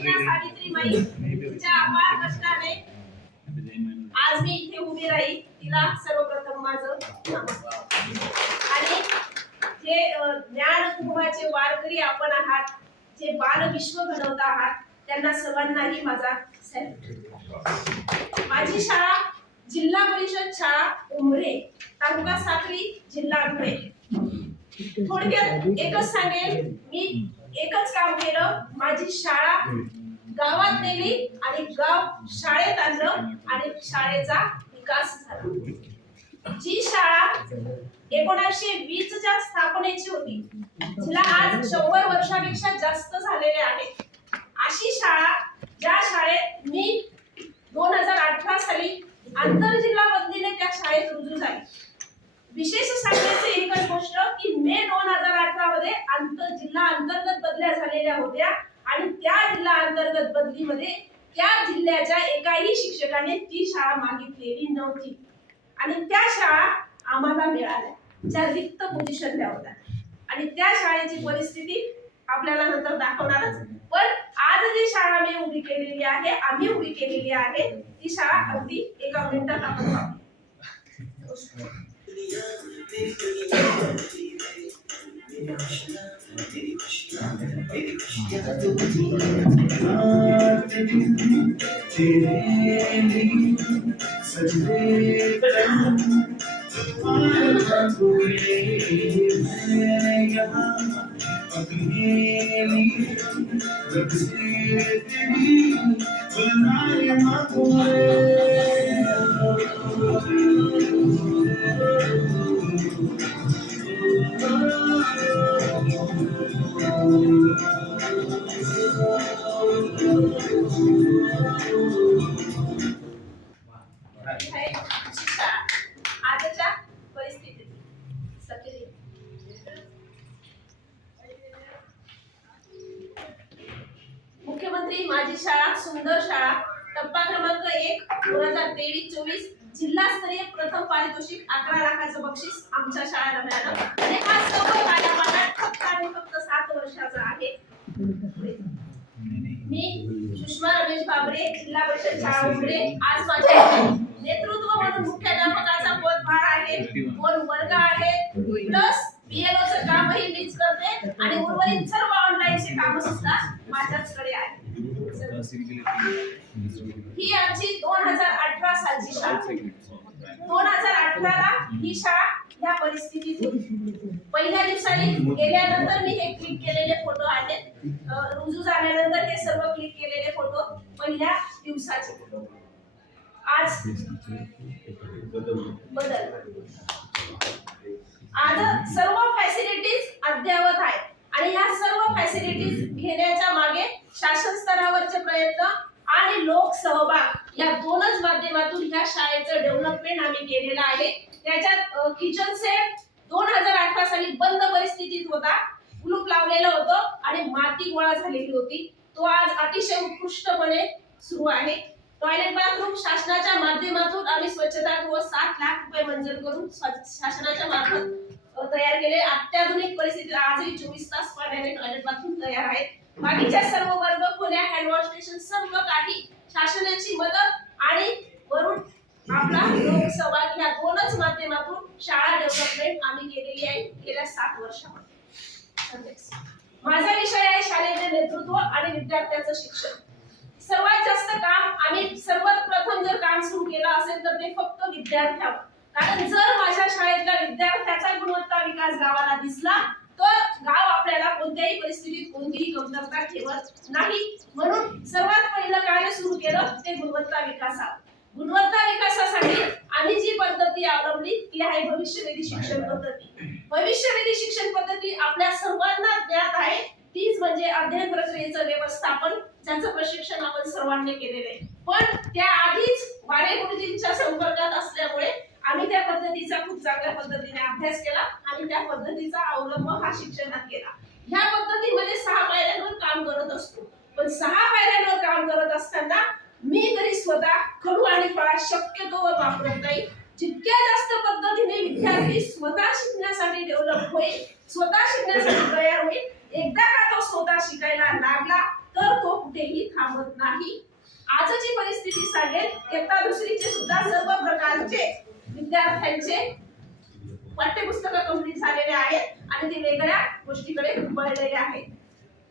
शिक्षिका सावित्रीबाईंच्या अपार कष्टाने आज मी इथे उभी राहील. तिला सर्वप्रथम माझं आणि जे ज्ञान कुटुंबाचे वारकरी आपण आहात, जे बाल विश्व घडवत आहात, त्यांना सर्वांनाही माझा सॅल्यूट. माझी शाळा जिल्हा परिषद शाळा उमरे, तालुका साक्री, जिल्हा धुळे. थोडक्यात एकच सांगेल, मी एकच काम केलं, माझी शाळा गावात नेली आणि गाव शाळेत आणलं आणि शाळेचा विकास झाला. जी शाळा 1920 च्या स्थापनेची होती, जिला आज 100 वर्षापेक्षा जास्त झालेले आहेत, अशी शाळा, ज्या शाळेत मी 2018 साली आंतरजिल्हा बदलीने त्या शाळेत रुजू झाली. विशेष सांगायचे एकच गोष्ट की मे 2018 मध्ये जिल्हा अंतर्गत बदल्या झालेल्या होत्या आणि त्या जिल्हा अंतर्गत बदलीमध्ये त्या जिल्ह्याच्या एकाही शिक्षकाने ती शाळा मागितलेली नव्हती आणि त्या शाळा आम्हाला मिळाल्या, ज्या रिक्त पोझिशनला होत्या. आणि त्या शाळेची परिस्थिती आपल्याला नंतर दाखवणारच. पण आज जी शाळा मी उभी केलेली आहे, आम्ही उभी केलेली आहे, ती शाळा अगदी एका मिनिटात आपण पाहू. आजच्या परिस्थितीत मुख्यमंत्री माझी शाळा सुंदर शाळा टप्पा क्रमांक 1 2023-24 जिल्हास्तरीय प्रथम पारितोषिक 11 लाखाचं बक्षीस आमच्या शाळेला मिळालं आणि हा सर्व माझ्या फक्त आणि फक्त 7 वर्षाचा आहे. मी सुषमा रमेश बाबरे, जिल्हा परिषद शाळा उमरे. आज माझ्या नेतृत्व म्हणून मुख्याध्यापकाचा पदभार आहे, 2 वर्ग आहेत, प्लस बीएलओचं कामही मीच करते आणि उर्वरित सर्व ऑनलाईनचे काम सुद्धा माझ्याचकडे आहे. ही आमची 2018 सालची शाळा. 2018 ला ही शाळा या परिस्थितीत होती. पहिल्या दिवसाने गेल्यानंतर मी हे क्लिक केलेले फोटो आहेत, रुजू झाल्यानंतर हे सर्व क्लिक केलेले फोटो पहिल्या दिवसाचे फोटो. आज बदल, आज सर्व फॅसिलिटीज अद्ययावत आहेत आणि या सर्व फॅसिलिटीज घेण्याच्या मागे शासन स्तरावरचे प्रयत्न आणि लोक सहभाग या दोनच माध्यमातून या शाळेचं डेव्हलपमेंट आम्ही केलेलं आहे. त्याच्यात किचन सेट 2018 साली बंद परिस्थितीत होता, कुलूप लावलेलं होतं आणि माती गोळा झालेली होती, तो आज अतिशय उत्कृष्टपणे सुरू आहे. टॉयलेट बाथरूम शासनाच्या माध्यमातून आम्ही स्वच्छतागृह 7 लाख रुपये मंजूर करून शासनाच्या मार्फत तयार केले. अत्याधुनिक परिस्थितीत आजही 24 तास पाण्याने टॉयलेट बाथरूम तयार आहेत. बाकीच्या सर्व वर्ग खोल्या, हँडवॉश स्टेशन सर्व काही शासनाची मदत आणि वरून आपला लोकसहभाग या दोनच माध्यमातून शाळा डेव्हलपमेंट आम्ही केलेली आहे गेल्या 7 वर्षांमध्ये. माझा विषय आहे शाळेचे नेतृत्व आणि विद्यार्थ्यांचं शिक्षण. सर्वात जास्त काम आम्ही सर्वात प्रथम जर काम सुरू केलं असेल तर ते फक्त विद्यार्थ्यांवर. कारण जर माझ्या शाळेतल्या विद्यार्थ्याचा गुणवत्ता विकास गावाला दिसला तर गाव आपल्याला कोणत्याही परिस्थितीत कोणतीही कमतरता ठेवत नाही. म्हणून सर्वात पहिलं कार्य सुरू केलं ते गुणवत्ता विकासावर. गुणवत्ता विकासासाठी आम्ही जी पद्धती अवलंबली ती आहे भविष्यवेधी शिक्षण पद्धती. भविष्यवेधी शिक्षण पद्धती आपल्या सर्वांना ज्ञात आहे, तीच म्हणजे अध्ययन प्रक्रियेचं व्यवस्थापन, ज्याचं प्रशिक्षण आपण सर्वांनी केलेलं आहे. पण त्या आधीच वारे गुरुजींच्या संपर्कात असल्यामुळे आम्ही त्या पद्धतीचा खूप चांगल्या पद्धतीने अभ्यास केला आणि त्या पद्धतीचा अवलंब हा शिक्षणात केला. ह्या पद्धतीमध्ये 6 पायऱ्यांवर काम करत असतो. पण 6 पायऱ्यांवर काम करत असताना मी तरी स्वतः खडू आणि फळा शक्यतोवर वापरत नाही. जितक्या जास्त पद्धतीने विद्यार्थी स्वतः शिकण्यासाठी डेव्हलप होईल, स्वतः शिकण्यासाठी तयार होईल, एकदा का तो स्वतः शिकायला लागला तर तो कुठेही थांबत नाही. आजची परिस्थिती सांगेल, इयत्ता दुसरीचे सुद्धा सर्व प्रकारचे विद्यार्थ्यांचे पाठ्यपुस्तकं कंप्लीट झालेले आहेत आणि ते वेगळ्या गोष्टीकडे वळलेले आहेत.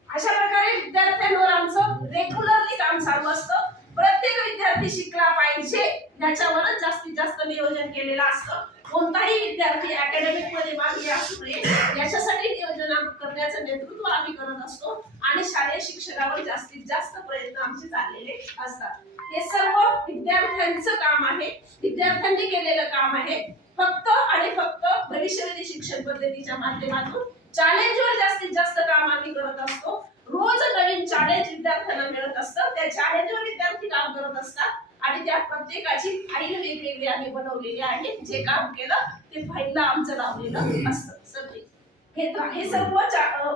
अशा प्रकारे विद्यार्थ्यांवर आमचं रेग्युलरली काम चालू असतं. प्रत्येक विद्यार्थी शिकला पाहिजे याच्यावरच जास्तीत जास्त नियोजन केलेलं असतं. कोणताही विद्यार्थी अकॅडमिक मध्ये मागे असू नये याच्यासाठी नियोजन करण्याचं नेतृत्व आम्ही करत असतो आणि शालेय शिक्षणावर जास्तीत जास्त प्रयत्न आमचे चाललेले असतात. हे सर्व विद्यार्थ्यांचं काम आहे, विद्यार्थ्यांनी केलेलं काम आहे. फक्त आणि फक्त भविष्यवेधी शिक्षण पद्धतीच्या माध्यमातून चॅलेंजवर जास्तीत जास्त काम आम्ही करत असतो. रोज नवीन चॅलेंज विद्यार्थ्यांना मिळत असतं. त्या चॅलेंजवर विद्यार्थी काम करत असतात आणि त्या प्रत्येकाची फाईल वेगवेगळी आम्ही बनवलेली आहे. जे काम केलं ते फाईलला आमचं लावलेलं असतं सगळे. हे सर्व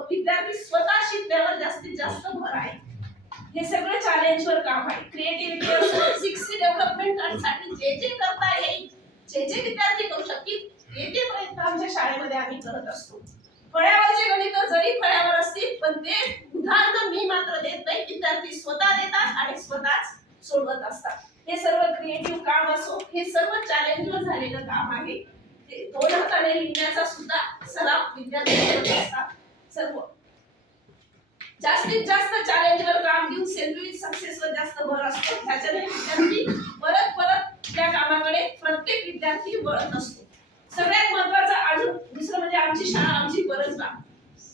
विद्यार्थी स्वतः शिकण्यावर जास्तीत जास्त भर आहे. हे सगळं चॅलेंजवर काम आहे. क्रिएटिव्हिटी असो, डेव्हलपमेंट साठी जे जे करता येईल, जे जे विद्यार्थी करू शकतील ते प्रयत्न आमच्या शाळेमध्ये आम्ही करत असतो. फळ्यावरचे गणित जरी फळ्यावर असतील पण ते उदाहरण मी मात्र देत नाही, विद्यार्थी स्वतः देतात आणि स्वतःच सोडवत असतात. हे सर्व क्रिएटिव्ह काम असो, हे सर्व चॅलेंजवर झालेलं काम आहे. ते दोन हाताने लिहिण्याचा सुद्धा सराव विद्यार्थी करत असतात. सर्व जास्तीत जास्त चॅलेंजवर काम घेऊन सेल्फ सक्सेसवर जास्त भर असतो. त्याच्याने विद्यार्थी परत परत त्या कामाकडे प्रत्येक विद्यार्थी वळत असतो. सगळ्यात महत्त्वाचं अजून दुसरं म्हणजे आमची शाळा, आमची परसबाग.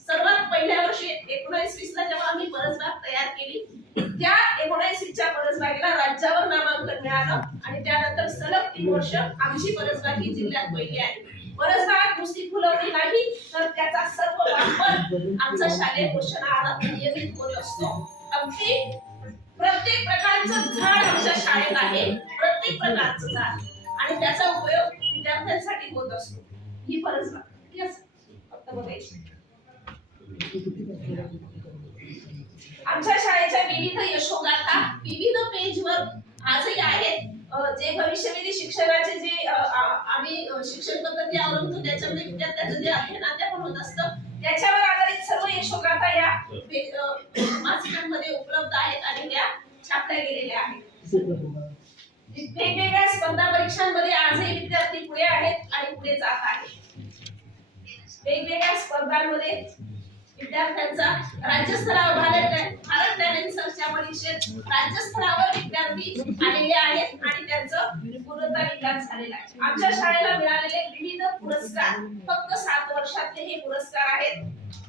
सर्वात पहिल्या वर्षी 1920 ला जेव्हा आम्ही परसबाग तयार केली, त्या 1920 च्या परसबागेला राज्यावर नामांकन मिळालं आणि त्यानंतर सलग 3 वर्ष आमची परसबाग ही जिल्ह्यात पहिली आहे. परसबाग नुसती फुलवली नाही तर त्याचा सर्व वापर आमचा शालेय पोषण आहारात नियमित होत असतो. अगदी प्रत्येक प्रकारचं झाड आमच्या शाळेत आहे, प्रत्येक प्रकारचं झाड, आणि त्याचा उपयोग विद्यार्थ्यांसाठी होत असतो. ही परसबाग ठीक आहे. फक्त बघायची आमच्या शाळेच्या विविध यशोगाथा विविध पेजवर आजही आहेत. जे भविष्यवेधी शिक्षणाचे जे आम्ही शिक्षण पद्धती अवलंबतो त्याच्यामध्ये विद्यार्थ्यांचं जे अध्ययन होत असतं त्याच्यावर आधारित सर्व यशोगाथा या मासिकांमध्ये उपलब्ध आहेत आणि त्या छापल्या गेलेल्या आहेत. वेगवेगळ्या स्पर्धा परीक्षांमध्ये आजही विद्यार्थी पुढे आहेत आणि पुढे जात आहेत. वेगवेगळ्या स्पर्धांमध्ये विद्यार्थ्यांचा राज्यस्तरावर भारत टॅलेंट सर्चच्या परीक्षेत राज्यस्तरावर विद्यार्थी आलेले आहेत आणि त्यांचं पूर्णतः विकास झालेला आहे. आमच्या शाळेला मिळालेले विविध पुरस्कार फक्त 7 वर्षातले हे पुरस्कार आहेत.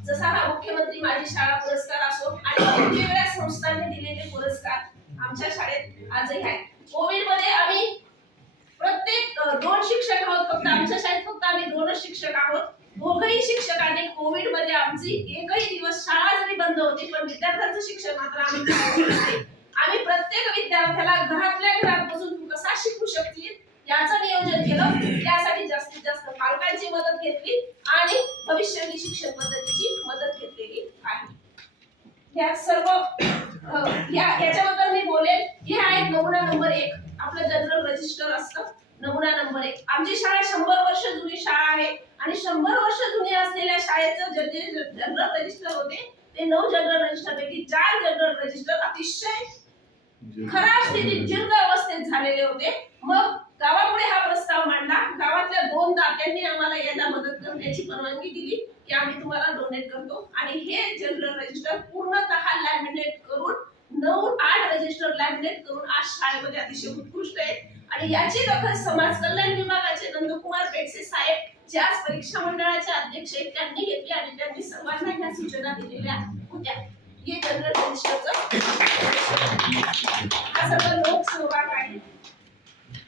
जसा हा मुख्यमंत्री माझी शाळा पुरस्कार असो आणि वेगवेगळ्या संस्थांनी दिलेले पुरस्कार आमच्या शाळेत आजही आहेत. कोविड मध्ये आम्ही प्रत्येक 2 शिक्षक आहोत. फक्त आमच्या शाळेत फक्त आम्ही 2च शिक्षक आहोत. दोघही शिक्षकांनी कोविड मध्ये आमची एकही दिवस शाळा जरी बंद होती पण विद्यार्थ्यांचं शिक्षण मात्र आम्ही प्रत्येक विद्यार्थ्याला घरातल्या घरात बसून तू कसा शिकू शकतील याचं नियोजन केलं. त्यासाठी जास्तीत जास्त पालकांची मदत घेतली आणि भविष्यवेधी शिक्षण पद्धतीची मदत घेतलेली आहे. या सर्व याच्याबद्दल मी बोलेन. हे आहे नमुना नंबर 1. आपलं जनरल रजिस्टर असतं. नमुना नंबर 1. आमची शाळा 100 वर्ष जुनी शाळा आहे आणि 100 वर्ष जुनी असलेल्या शाळेचं जनरल रजिस्टर होते ते 9 जनरल रजिस्टर पैकी 4 जनरल रजिस्टर अतिशय खराब स्थितीत जीर्ण अवस्थेत झालेले होते. मग गावापुढे हा प्रस्ताव मांडला. गावातल्या 2 दात्यांनी आम्हाला याला मदत करण्याची परवानगी दिली की आम्ही तुम्हाला डोनेट करतो आणि हे जनरल रजिस्टर पूर्णतः लॅमिनेट करून 9-8 रजिस्टर लॅमिनेट करून आज शाळेमध्ये अतिशय उत्कृष्ट आहे. आणि याची दखल समाज कल्याण विभागाचे नंदकुमार पेडसे साहेब जे आज परीक्षा मंडळाचे अध्यक्ष आहेत त्यांनी घेतली आणि त्यांनी सर्वांना ह्या सूचना दिलेल्या होत्या. हे जनरल रजिस्टरचं हा सगळं लोक सहभाग आहे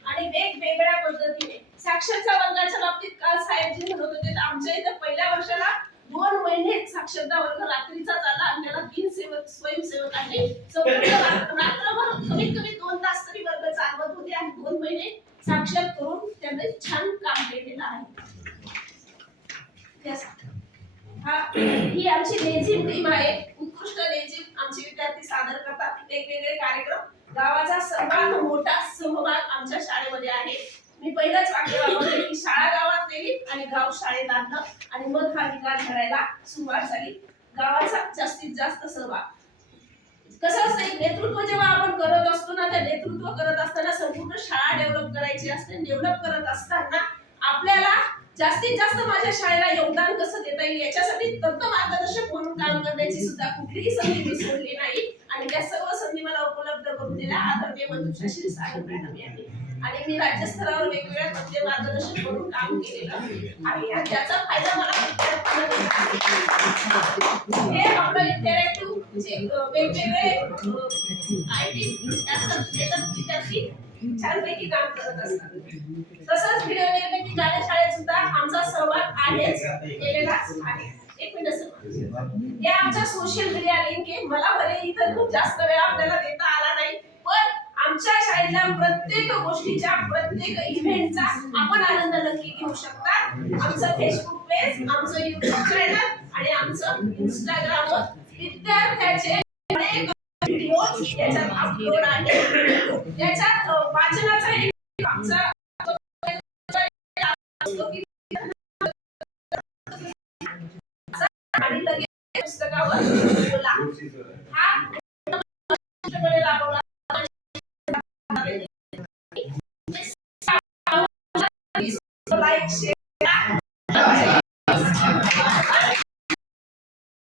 आणि वेगवेगळ्या पद्धतीने साक्षरता वर्गाच्या बाबतीत काल साहेबजी म्हणत होते. आमच्या इथे पहिल्या वर्षाला 2 महिने साक्षरता वर्ग रात्रीचा झाला आणि त्याला 3 स्वयंसेवकांनी रात्रभर कमीत कमी 2 तास तरी वर्ग चालवत होते आणि 2 महिने साक्षर करून त्यांनी छान काम केलेलं आहे. ही आमची लेझिम टीम आहे. उत्कृष्ट लेझिम आमचे विद्यार्थी सादर करतात. वेगवेगळे कार्यक्रम. गावाचा सर्वात मोठा सहभाग आमच्या शाळेमध्ये आहे. मी पहिलंच वाक्य वापरले की शाळा गावात नेली आणि गाव शाळेत आणलं आणि मग हा विकास घडायला सुरुवात झाली. गावाचा जास्तीत जास्त सहभाग. कसं असतं, एक नेतृत्व जेव्हा आपण करत असतो ना, त्या नेतृत्व करत असताना संपूर्ण शाळा डेव्हलप करायची असते. डेव्हलप करत असताना आपल्याला जास्तीत जास्त माझ्या शाळेला योगदान कसं देता येईल याच्यासाठी तज्ञ मार्गदर्शक म्हणून काम करण्याची सुद्धा कुठलीही संधी मी सोडली नाही. आणि त्या सर्व संधी मला उपलब्ध करून दिल्या आदरणीय मंजुषा क्षीरसागर मॅडम यांनी. आणि मी राज्यस्तरावर वेगवेगळ्या तज्ञ मार्गदर्शक म्हणून काम केलेलं आहे आणि त्याचा फायदा मला हे आपलं इंटरॅक्टिव्ह वेगवेगळे विद्यार्थी छानपैकी काम करत असतात. तसंच व्हिडिओ निर्मिती शाळेत सुद्धा आमचा सहभाग आहेच, केलेलाच आहे. एक मिनिट सर, हे आमच्या सोशल मीडिया लिंक आहे. मला भले इथं खूप जास्त वेळ आपल्याला देता आला नाही, पण आमच्या शाळेतल्या प्रत्येक गोष्टीच्या, प्रत्येक इव्हेंटचा आपण आनंद नक्की घेऊ शकता. आमचं फेसबुक पेज, आमचं युट्यूब चॅनल आणि आमचं इंस्टाग्रामवर विद्यार्थ्याचे अनेक व्हिडिओ याच्यात अपलोड आहे. त्याच्यात वाचनाचा एक आमचा आणि लगेच पुस्तकावर बोला हा लाईक शेअर